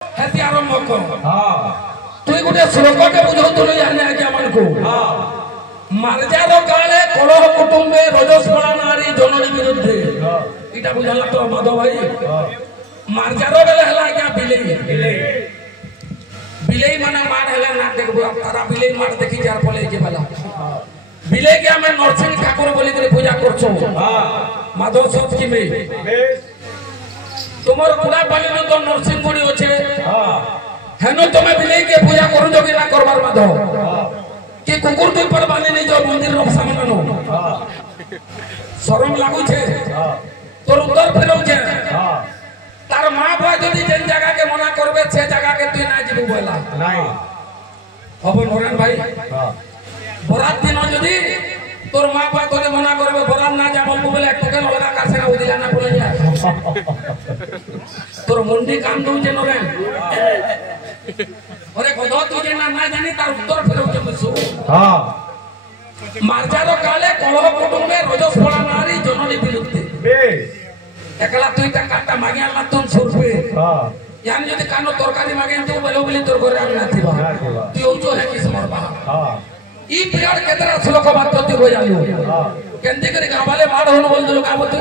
Haiti आरंभ कर हां तुई गुटे श्लोकटे बुझौतुल जाने आज्ञा मन को हां मार्जार काले कलह कुटुंबे रजस्वला नारी जननी विरुद्धे इटा बुझाला तो माधव भाई मार्जार बेले हला आज्ञा बिलेई माने मार हला ना देखबो तारा बिलेई मार देखि जार पले के वाला बिलेई के हमें नरसिंह ठाकुर बोली करे पूजा करछो हां माधव सब की में तुमर पुरा पाली में तो नरसिंह गुड़ी होचे हां हेनो तुमे बिलेई के पूजा करू जो कि ना करबार माधव कि कुकुर दुई पर बांधी नहीं जो मंदिर रो सामने नो हां शरम लागु छे हां तोर उत्तर फेरौ छे हां तार मां बुआ जदी जेन जगह के मना करबे से जगह के तू ना जीबू बोला नहीं अब नरेन भाई हां बरात दिन जदी तोर मां बुआ तोरे मना करबे बरात ना जाबल को बोले टोकेन लगा का से उदिला ना बोले जा तोर मुंडी काम दउ जे नरेन अरे गधो तुझे ना ना जानी तार उत्तर फेरौ छे मुसु हां मार्जारो काले कलह कुटुंबे रजस्वला नारी जननी विरुद्धे बेस एकला तुई ता काटा मागे आला तुम सुरपे हां यानी जदी कानो तरकारी मागे तू बोलो बोली तोर घरे आम नाथिबा तू ओचो है किस मरबा हां ई पिरियड केतरा श्लोक बात तू हो जालु हां केंदे करे गावाले माड होन बोल दलो का बतु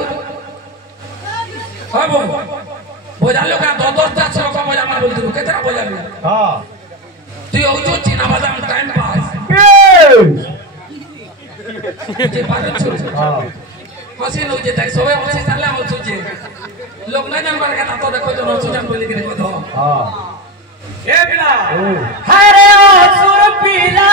हां बोजालो का 10 श्लोक बोजा मार बोल दलो केतरा बोजालो हां तू ओचो चिना बादाम टाइम पास जे पारे छोड़ हां हसी नो जे ताई सोवे हसी साले हो छुजे लोग ना जान पर का तो देखो जो नसु जान बोली के देखो हां ए बिला हरे ओ सुर पीला